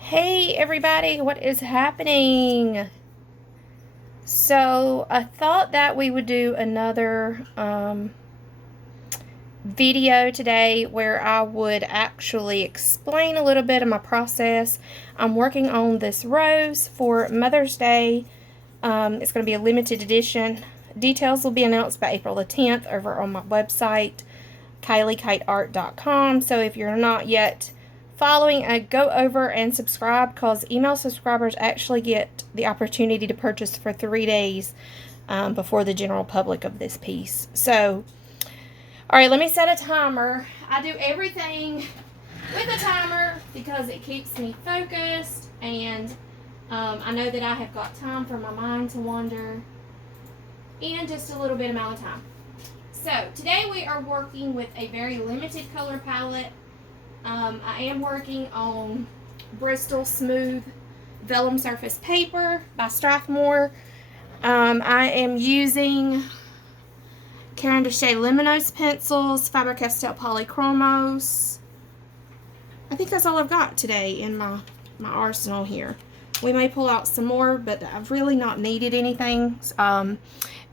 Hey everybody, what is happening? So I thought that we would do another video today where I would actually explain a little bit of my process. I'm working on this rose for Mother's Day. It's going to be a limited edition. Details will be announced by April the 10th over on my website, KyliegHKiteArt.com. So if you're not yet following, go over and subscribe, because email subscribers actually get the opportunity to purchase for 3 days before the general public of this piece. So, all right, let me set a timer. I do everything with a timer because it keeps me focused, and I know that I have got time for my mind to wander and just a little bit amount of time. So today we are working with a very limited color palette. I am working on Bristol Smooth Vellum Surface Paper by Strathmore. I am using Caran d'Ache Luminose pencils, Faber-Castell Polychromos. I think that's all I've got today in my arsenal here. We may pull out some more, but I've really not needed anything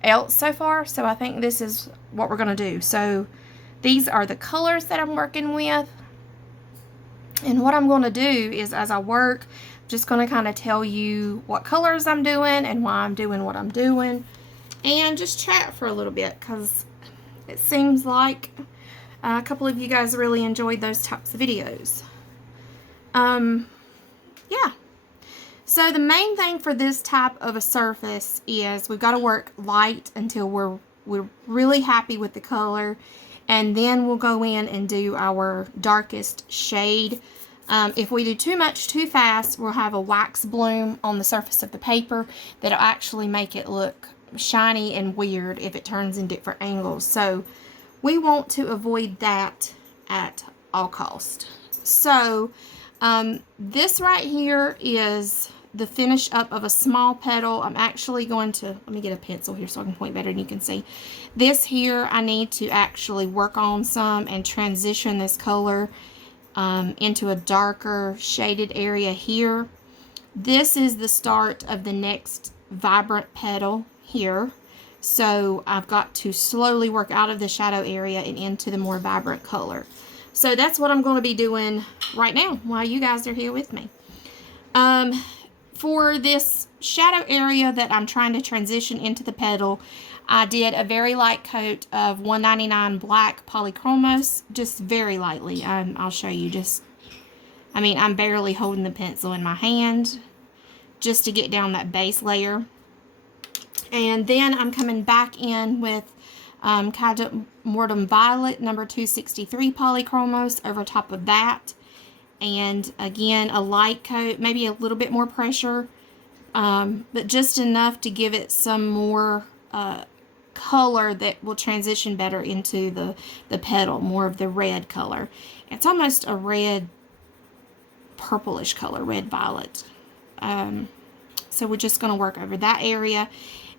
else so far, so I think this is what we're going to do. So these are the colors that I'm working with, and what I'm going to do is, as I work, I'm just going to kind of tell you what colors I'm doing and why I'm doing what I'm doing, and just chat for a little bit, because it seems like a couple of you guys really enjoyed those types of videos. Yeah. So the main thing for this type of a surface is we've got to work light until we're really happy with the color, and then we'll go in and do our darkest shade. If we do too much too fast, we'll have a wax bloom on the surface of the paper that'll actually make it look shiny and weird if it turns in different angles. So we want to avoid that at all cost. So this right here is the finish up of a small petal. I'm actually going to, let me get a pencil here so I can point better and you can see. This here, I need to actually work on some and transition this color into a darker shaded area here. This is the start of the next vibrant petal here. So I've got to slowly work out of the shadow area and into the more vibrant color. So that's what I'm going to be doing right now while you guys are here with me. For this shadow area that I'm trying to transition into the petal, I did a very light coat of 199 black polychromos, just very lightly. I'll show you. I'm barely holding the pencil in my hand just to get down that base layer. And then I'm coming back in with Mortem Violet number 263 polychromos over top of that. And again, a light coat, maybe a little bit more pressure, but just enough to give it some more color that will transition better into the petal, more of the red color. It's almost a red purplish color, red violet. So we're just going to work over that area.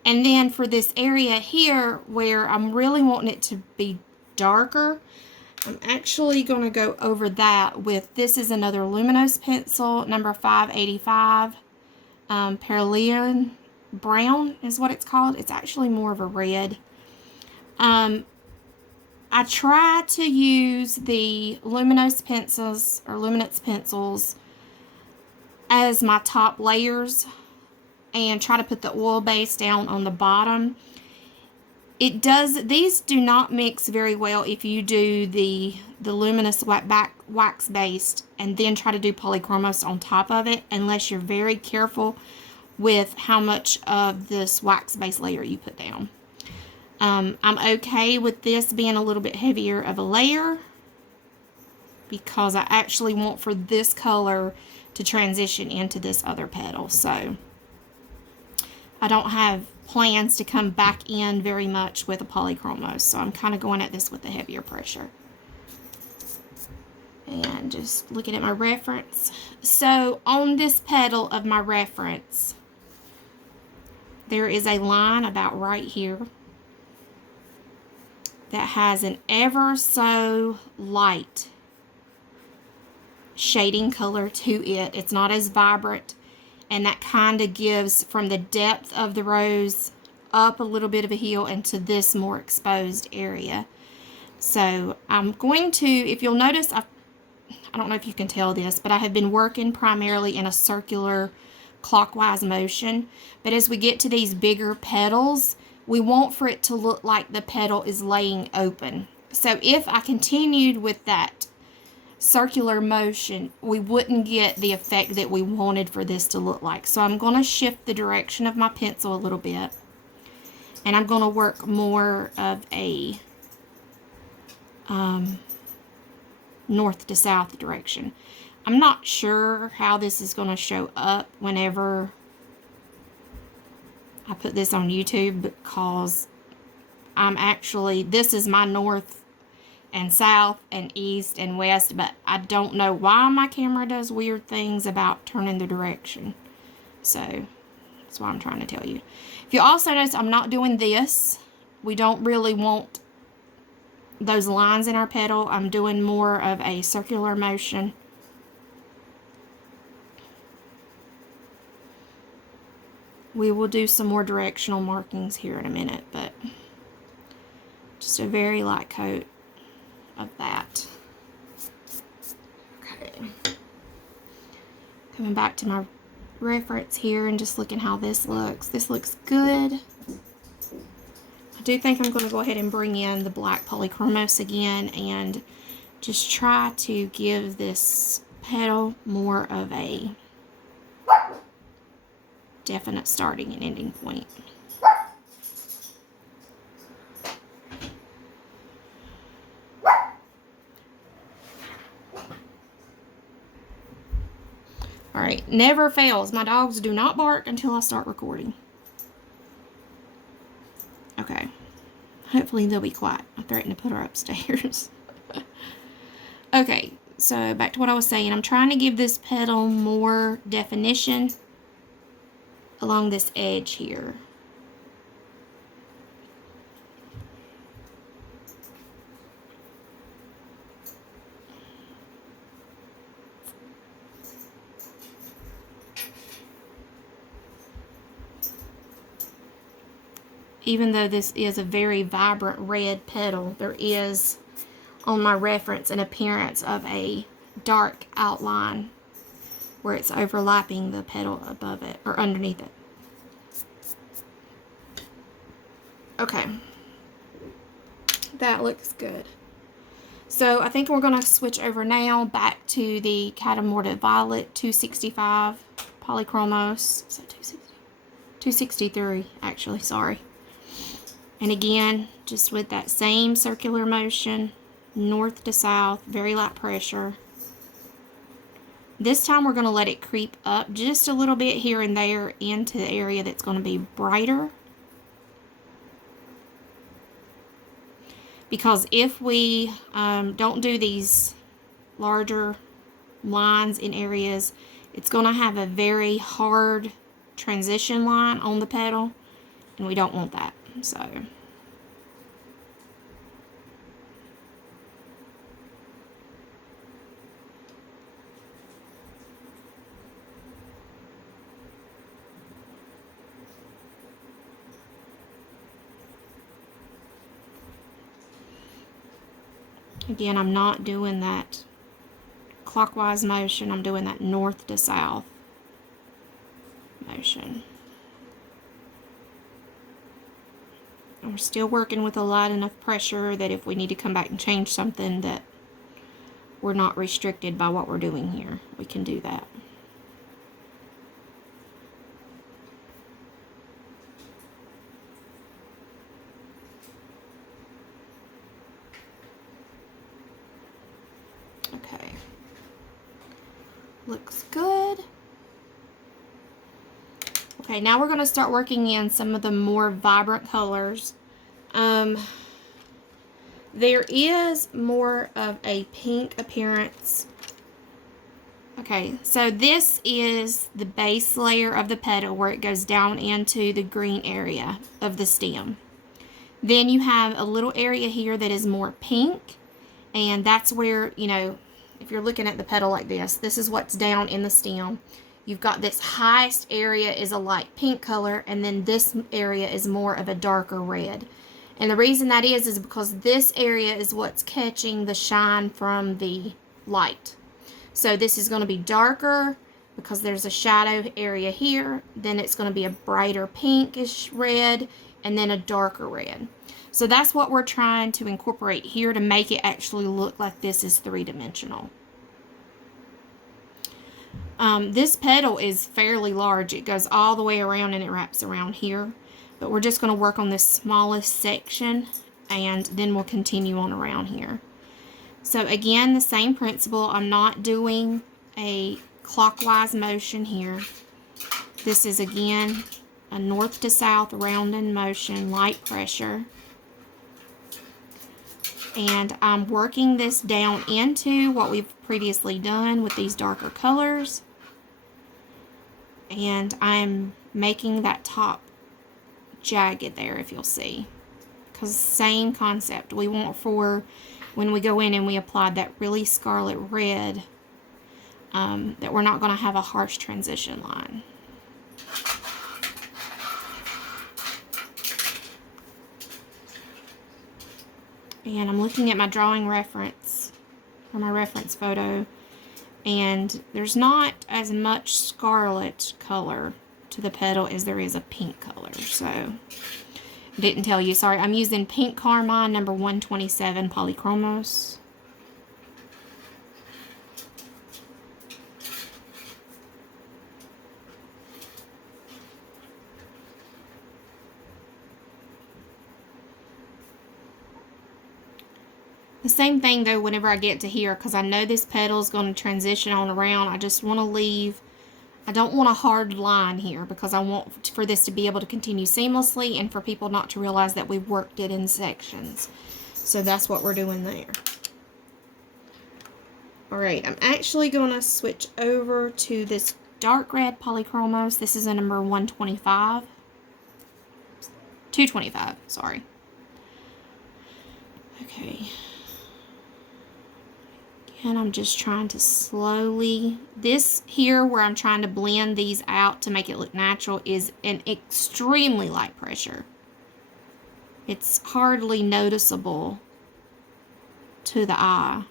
And then for this area here where I'm really wanting it to be darker, I'm actually going to go over that with, this is another luminose pencil, number 585, Perleon Brown is what it's called. It's actually more of a red. I try to use the luminose pencils or luminance pencils as my top layers and try to put the oil base down on the bottom. These do not mix very well if you do the luminous wax based and then try to do polychromos on top of it, unless you're very careful with how much of this wax base layer you put down. I'm okay with this being a little bit heavier of a layer because I actually want for this color to transition into this other petal. So I don't have plans to come back in very much with a polychromos, so I'm kind of going at this with a heavier pressure. And just looking at my reference. So on this petal of my reference, there is a line about right here that has an ever so light shading color to it. It's not as vibrant, and that kind of gives from the depth of the rose up a little bit of a hill into this more exposed area. So I'm going to, if you'll notice, I don't know if you can tell this, but I have been working primarily in a circular clockwise motion. But as we get to these bigger petals, we want for it to look like the petal is laying open. So if I continued with that circular motion, we wouldn't get the effect that we wanted for this to look like. So I'm going to shift the direction of my pencil a little bit, and I'm going to work more of a north to south direction. I'm not sure how this is going to show up whenever I put this on YouTube, because this is my north and south and east and west, but I don't know why my camera does weird things about turning the direction. So that's what I'm trying to tell you. If you also notice, I'm not doing this. We don't really want those lines in our petal. I'm doing more of a circular motion. We will do some more directional markings here in a minute, but just a very light coat of that. Okay. Coming back to my reference here and just looking how this looks. This looks good. I do think I'm going to go ahead and bring in the black polychromos again and just try to give this petal more of a definite starting and ending point. Alright, never fails. My dogs do not bark until I start recording. Okay. Hopefully they'll be quiet. I threatened to put her upstairs. Okay, so back to what I was saying. I'm trying to give this petal more definition along this edge here. Even though this is a very vibrant red petal, there is on my reference an appearance of a dark outline where it's overlapping the petal above it or underneath it. Okay, that looks good. So I think we're going to switch over now back to the Catamorta Violet 265 Polychromos. Is that 260? 263 actually, sorry. And again, just with that same circular motion, north to south, very light pressure. This time we're going to let it creep up just a little bit here and there into the area that's going to be brighter. Because if we don't do these larger lines in areas, it's going to have a very hard transition line on the petal, and we don't want that. So again, I'm not doing that clockwise motion. I'm doing that north to south motion. And we're still working with a light enough pressure that if we need to come back and change something, that we're not restricted by what we're doing here. We can do that. Okay. Looks good. Okay, now we're going to start working in some of the more vibrant colors. There is more of a pink appearance. Okay, so this is the base layer of the petal where it goes down into the green area of the stem. Then you have a little area here that is more pink, and that's where, you know, if you're looking at the petal like this is what's down in the stem. You've got this highest area is a light pink color, and then this area is more of a darker red. And the reason that is because this area is what's catching the shine from the light. So this is going to be darker because there's a shadow area here. Then it's going to be a brighter pinkish red, and then a darker red. So that's what we're trying to incorporate here to make it actually look like this is three-dimensional. This petal is fairly large. It goes all the way around and it wraps around here. But we're just going to work on this smallest section, and then we'll continue on around here. So again, the same principle. I'm not doing a clockwise motion here. This is again a north to south rounding motion, light pressure. And I'm working this down into what we've previously done with these darker colors. And I'm making that top jagged there, if you'll see. Because same concept. We want for when we go in and we apply that really scarlet red, that we're not going to have a harsh transition line. And I'm looking at my drawing reference, or my reference photo, and there's not as much scarlet color to the petal as there is a pink color. So, I didn't tell you, sorry. I'm using Pink Carmine number 127 Polychromos. The same thing though whenever I get to here, because I know this petal is going to transition on around. I just want to leave, I don't want a hard line here because I want for this to be able to continue seamlessly and for people not to realize that we've worked it in sections. So that's what we're doing there. Alright, I'm actually going to switch over to this dark red Polychromos. This is a number 125. 225, sorry. Okay. And I'm just trying to slowly, this here where I'm trying to blend these out to make it look natural is an extremely light pressure. It's hardly noticeable to the eye,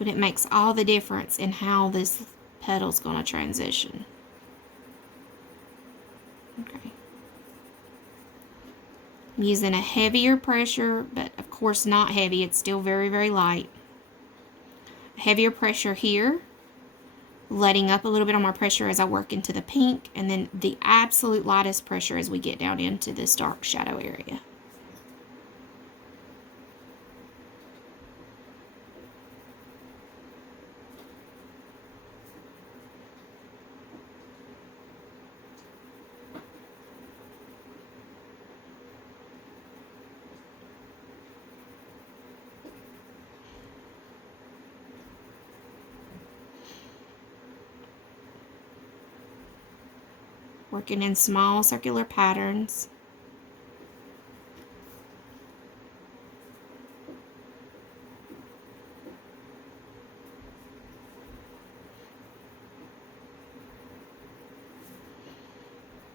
but it makes all the difference in how this petal's going to transition. Okay. I'm using a heavier pressure, but of course not heavy. It's still very, very light. Heavier pressure here, letting up a little bit on my pressure as I work into the pink, and then the absolute lightest pressure as we get down into this dark shadow area. Working in small circular patterns.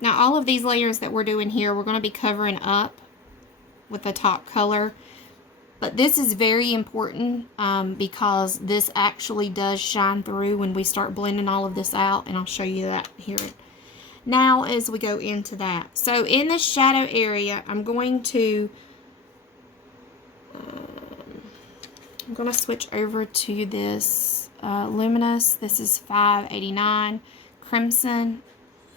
Now all of these layers that we're doing here, we're going to be covering up with the top color. But this is very important because this actually does shine through when we start blending all of this out, and I'll show you that here now as we go into that. So in the shadow area, I'm going to switch over to this luminous. This is 589 Crimson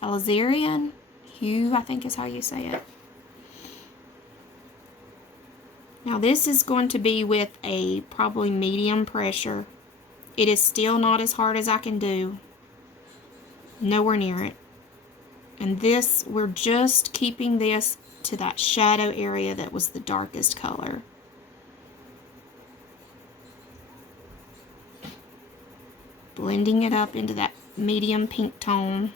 Alizarin hue, I think is how you say it. Now this is going to be with a probably medium pressure. It is still not as hard as I can do. Nowhere near it. And this, we're just keeping this to that shadow area that was the darkest color. Blending it up into that medium pink tone.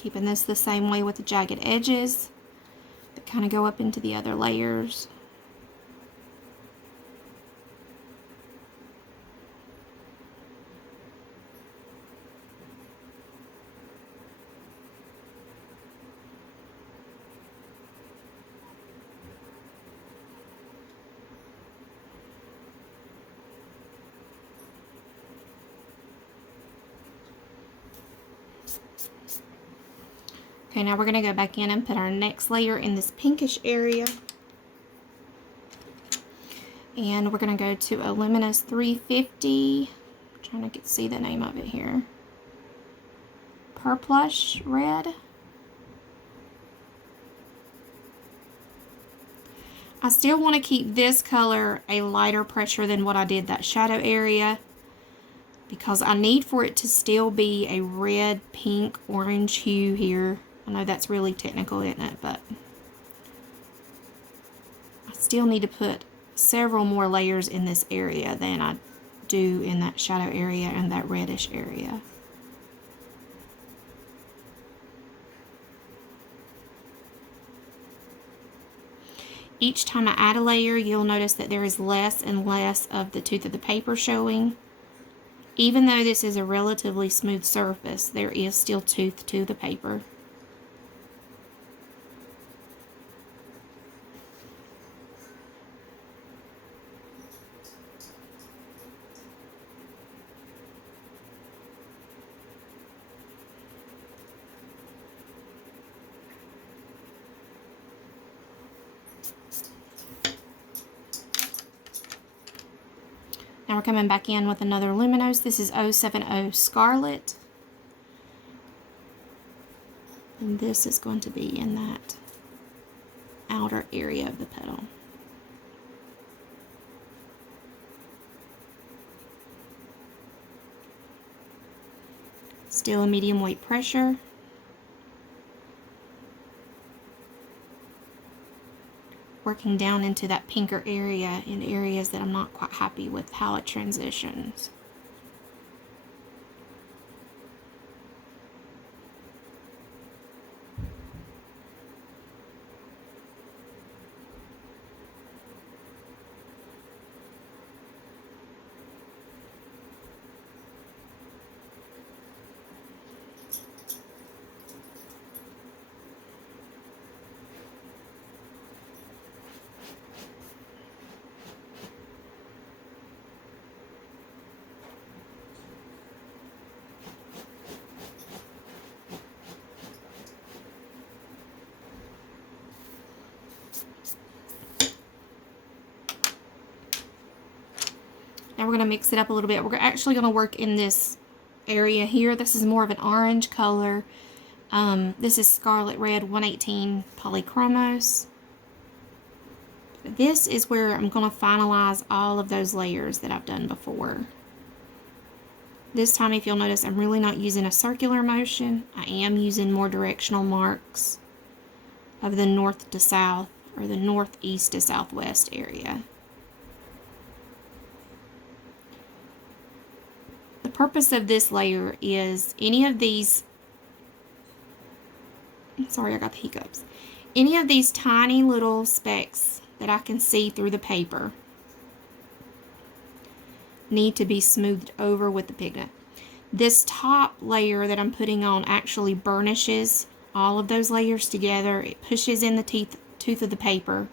Keeping this the same way with the jagged edges that kind of go up into the other layers. Okay, now we're going to go back in and put our next layer in this pinkish area. And we're going to go to a Luminous 350. I'm trying to see the name of it here. Purplish Red. I still want to keep this color a lighter pressure than what I did that shadow area, because I need for it to still be a red, pink, orange hue here. I know that's really technical, isn't it? But I still need to put several more layers in this area than I do in that shadow area and that reddish area. Each time I add a layer, you'll notice that there is less and less of the tooth of the paper showing. Even though this is a relatively smooth surface, there is still tooth to the paper. Now we're coming back in with another Luminous. This is 070 Scarlet. And this is going to be in that outer area of the petal. Still a medium weight pressure. Working down into that pinker area in areas that I'm not quite happy with how it transitions. Now we're going to mix it up a little bit. We're actually going to work in this area here. This is more of an orange color. This is Scarlet Red 118 Polychromos. This is where I'm going to finalize all of those layers that I've done before. This time, if you'll notice, I'm really not using a circular motion. I am using more directional marks of the north to south, or the northeast to southwest area. The purpose of this layer is any of these, sorry, I got the hiccups. Any of these tiny little specks that I can see through the paper need to be smoothed over with the pigment. This top layer that I'm putting on actually burnishes all of those layers together. It pushes in the tooth of the paper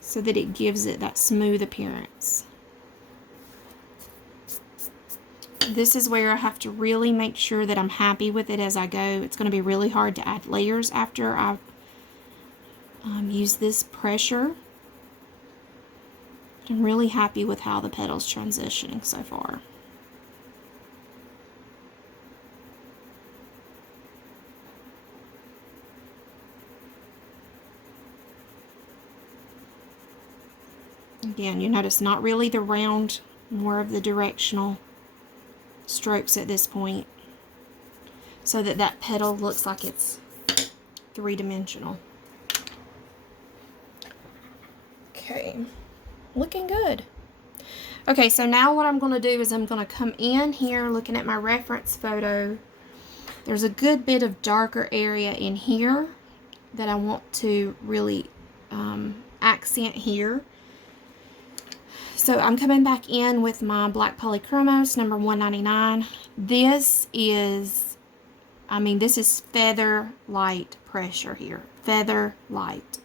so that it gives it that smooth appearance. This is where I have to really make sure that I'm happy with it as I go. It's going to be really hard to add layers after I've used this pressure. But I'm really happy with how the petal's transitioning so far. Again, you notice not really the round, more of the directional strokes at this point, so that that petal looks like it's three-dimensional. Okay, looking good. Okay, so now what I'm going to do is I'm going to come in here looking at my reference photo. There's a good bit of darker area in here that I want to really accent here. So I'm coming back in with my black polychromos, number 199. This is, this is feather light pressure here. Feather light.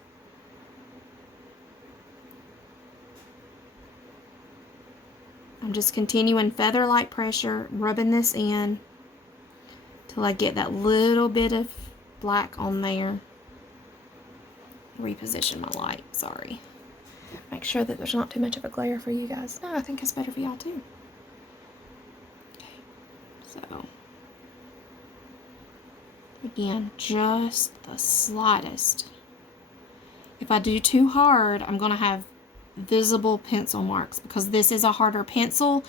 I'm just continuing feather light pressure, rubbing this in till I get that little bit of black on there. Reposition my light, sorry. Make sure that there's not too much of a glare for you guys. No, I think it's better for y'all too. Okay, so again, just the slightest. If I do too hard, I'm gonna have visible pencil marks because this is a harder pencil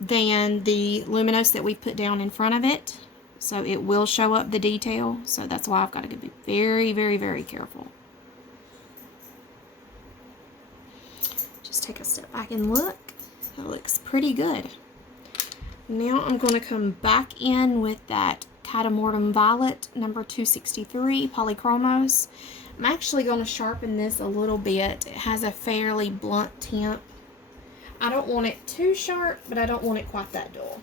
than the luminous that we put down in front of it. So it will show up the detail. So that's why I've got to be very, very, very careful. Just take a step back and look. That looks pretty good. Now I'm going to come back in with that Catamortum Violet, number 263, Polychromos. I'm actually going to sharpen this a little bit. It has a fairly blunt tip. I don't want it too sharp, but I don't want it quite that dull.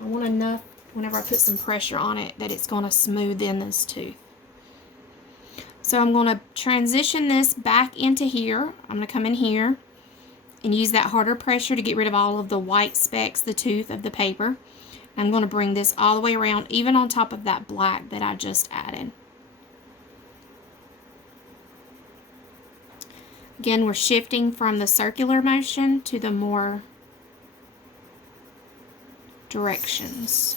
I want enough, whenever I put some pressure on it, that it's going to smooth in this tooth. So I'm going to transition this back into here. I'm going to come in here and use that harder pressure to get rid of all of the white specks, the tooth of the paper. I'm going to bring this all the way around, even on top of that black that I just added. Again, we're shifting from the circular motion to the more directions.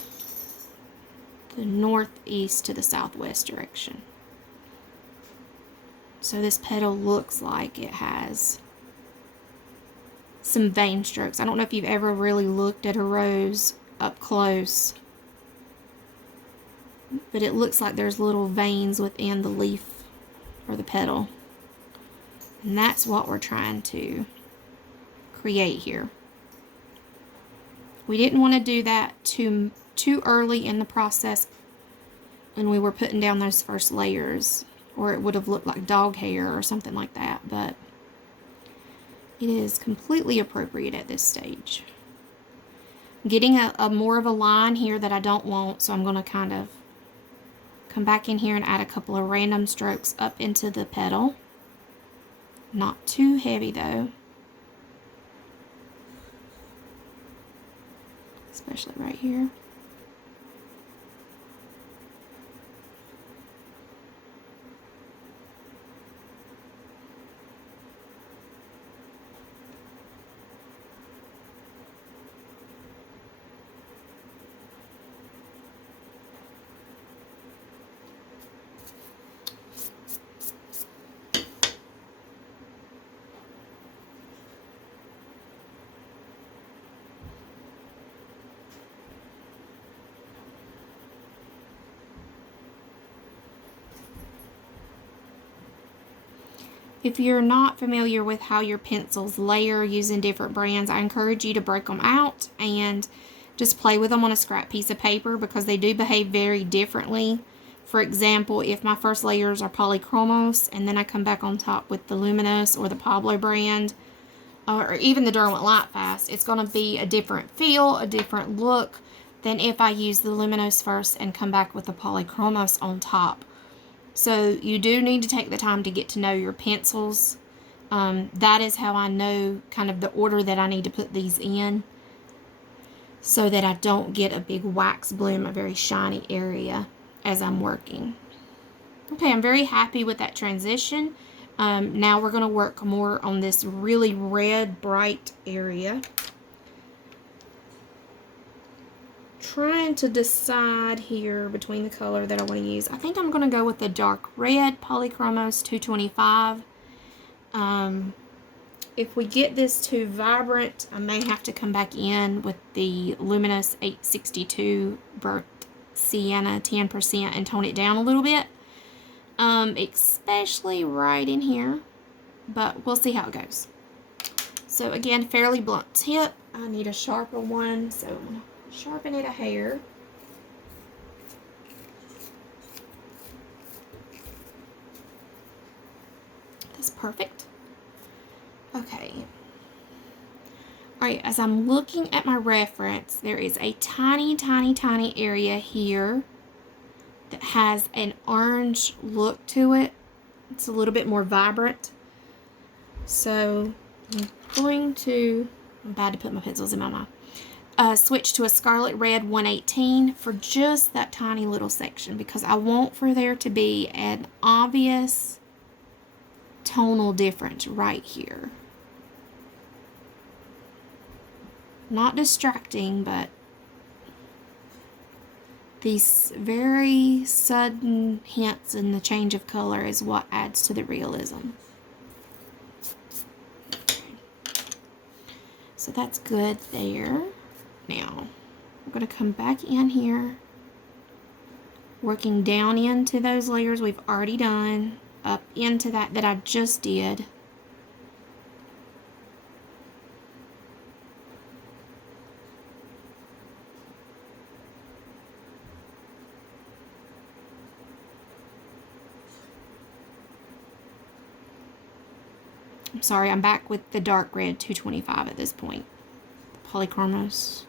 The northeast to the southwest direction. So this petal looks like it has some vein strokes. I don't know if you've ever really looked at a rose up close, but it looks like there's little veins within the leaf or the petal. And that's what we're trying to create here. We didn't want to do that too early in the process when we were putting down those first layers, or it would have looked like dog hair or something like that, but it is completely appropriate at this stage. I'm getting a more of a line here that I don't want, so I'm going to kind of come back in here and add a couple of random strokes up into the petal. Not too heavy though, especially right here. If you're not familiar with how your pencils layer using different brands, I encourage you to break them out and just play with them on a scrap piece of paper because they do behave very differently. For example, if my first layers are Polychromos and then I come back on top with the Luminous or the Pablo brand or even the Derwent Lightfast, it's going to be a different feel, a different look than if I use the Luminous first and come back with the Polychromos on top. So you do need to take the time to get to know your pencils. That is how I know kind of the order that I need to put these in so that I don't get a big wax bloom, a very shiny area as I'm working. Okay, I'm very happy with that transition. Now we're going to work more on this really red, bright area. Trying to decide here between the color that I want to use. I think I'm going to go with the dark red Polychromos 225. If we get this too vibrant, I may have to come back in with the Luminous 862 Burnt Sienna 10% and tone it down a little bit. Especially right in here, but we'll see how it goes. So again, fairly blunt tip. I need a sharper one, so I'm going to sharpen it a hair. That's perfect. Okay. Alright, as I'm looking at my reference, there is a tiny, tiny, tiny area here that has an orange look to it. It's a little bit more vibrant. So I'm about to put my pencils in my mouth. Switch to a Scarlet Red 118 for just that tiny little section, because I want for there to be an obvious tonal difference right here. Not distracting, but these very sudden hints in the change of color is what adds to the realism. So that's good there. Now, I'm going to come back in here, working down into those layers we've already done, up into that I just did. I'm sorry, I'm back with the dark red 225 at this point. The polychromos.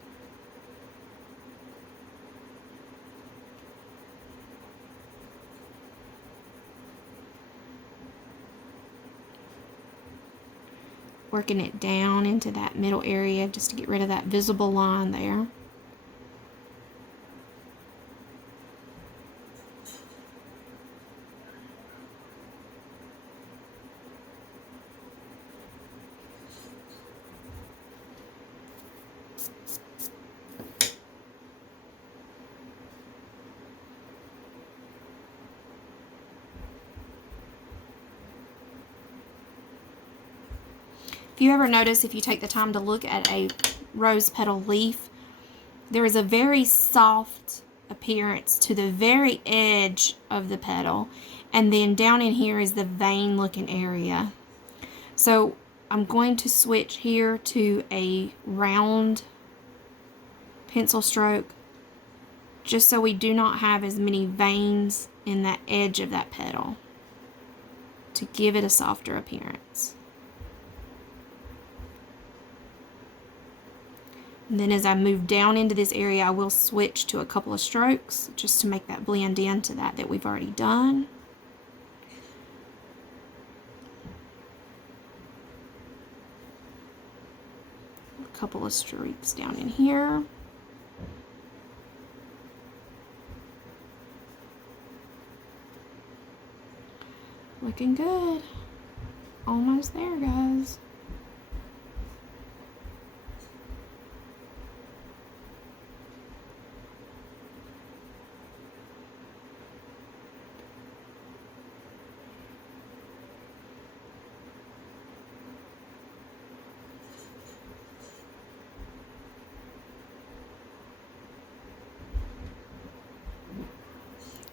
Working it down into that middle area just to get rid of that visible line there. If you ever notice, if you take the time to look at a rose petal leaf, there is a very soft appearance to the very edge of the petal, and then down in here is the vein looking area. So I'm going to switch here to a round pencil stroke, just so we do not have as many veins in that edge of that petal, to give it a softer appearance. And then as I move down into this area, I will switch to a couple of strokes just to make that blend into that we've already done. A couple of streaks down in here. Looking good. Almost there, guys.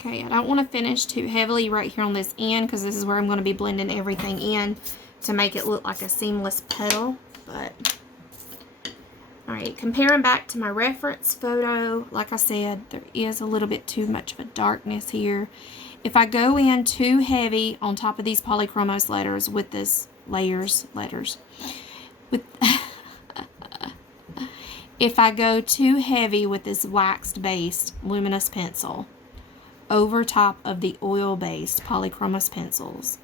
Okay, I don't want to finish too heavily right here on this end, because this is where I'm going to be blending everything in to make it look like a seamless petal. But alright, comparing back to my reference photo, like I said, there is a little bit too much of a darkness here. If I go in too heavy on top of these polychromos letters with this if I go too heavy with this waxed based luminous pencil over top of the oil-based polychromos pencils,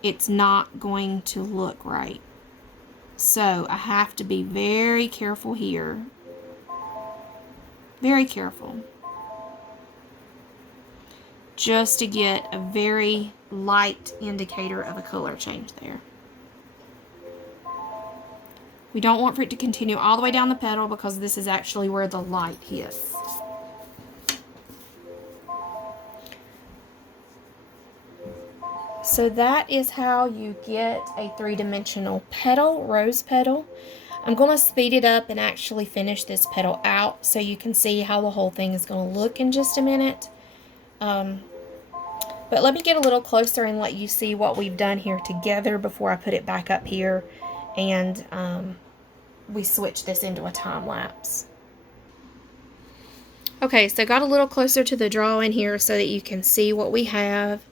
it's not going to look right. So I have to be very careful here. Very careful. Just to get a very light indicator of a color change there. We don't want for it to continue all the way down the petal, because this is actually where the light hits. So that is how you get a three-dimensional petal, rose petal. I'm going to speed it up and actually finish this petal out so you can see how the whole thing is going to look in just a minute. But let me get a little closer and let you see what we've done here together before I put it back up here and we switch this into a time lapse. Okay, so got a little closer to the drawing here so that you can see what we have.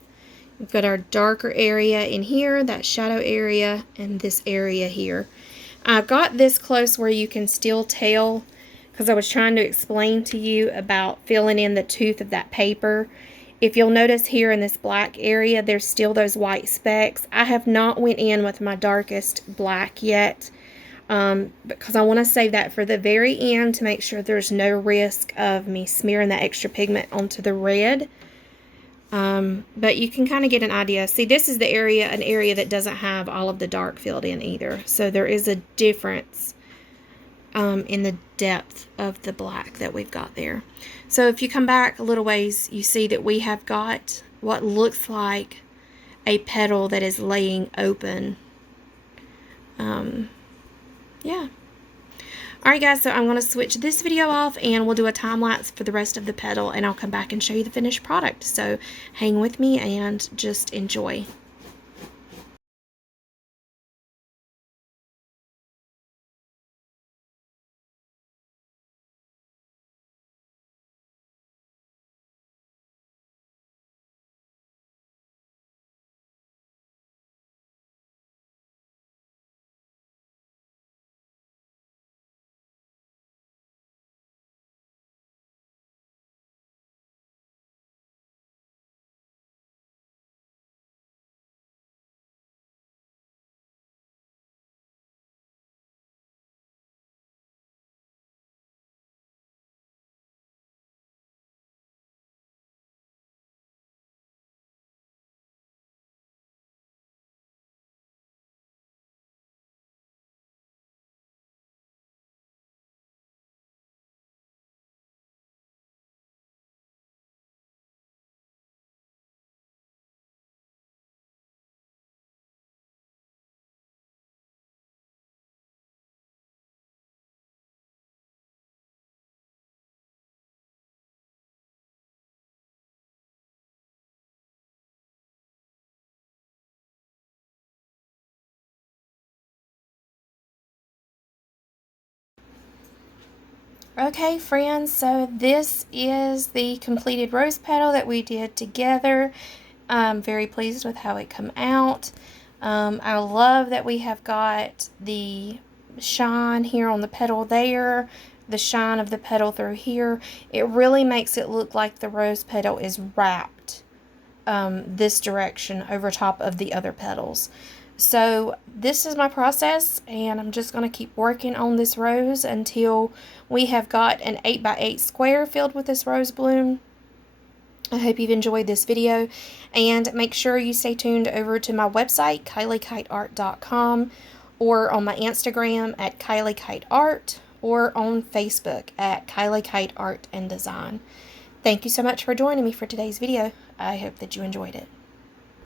We've got our darker area in here, that shadow area, and this area here. I got this close where you can still tell, because I was trying to explain to you about filling in the tooth of that paper. If you'll notice here in this black area, there's still those white specks. I have not went in with my darkest black yet, because I want to save that for the very end to make sure there's no risk of me smearing that extra pigment onto the red. But you can kind of get an idea. See, this is the area, an area that doesn't have all of the dark filled in either. So there is a difference in the depth of the black that we've got there. So if you come back a little ways, you see that we have got what looks like a petal that is laying open. Yeah. Alright guys, so I'm going to switch this video off and we'll do a time lapse for the rest of the petal, and I'll come back and show you the finished product. So hang with me and just enjoy. Okay friends, so this is the completed rose petal that we did together. I'm very pleased with how it come out. I love that we have got the shine here on the petal there, the shine of the petal through here. It really makes it look like the rose petal is wrapped this direction over top of the other petals. So this is my process, and I'm just going to keep working on this rose until we have got an 8x8 square filled with this rose bloom. I hope you've enjoyed this video, and make sure you stay tuned over to my website, KyliegHKiteArt.com, or on my Instagram at Kyliegh Kite Art, or on Facebook at Kyliegh Kite Art and Design. Thank you so much for joining me for today's video. I hope that you enjoyed it.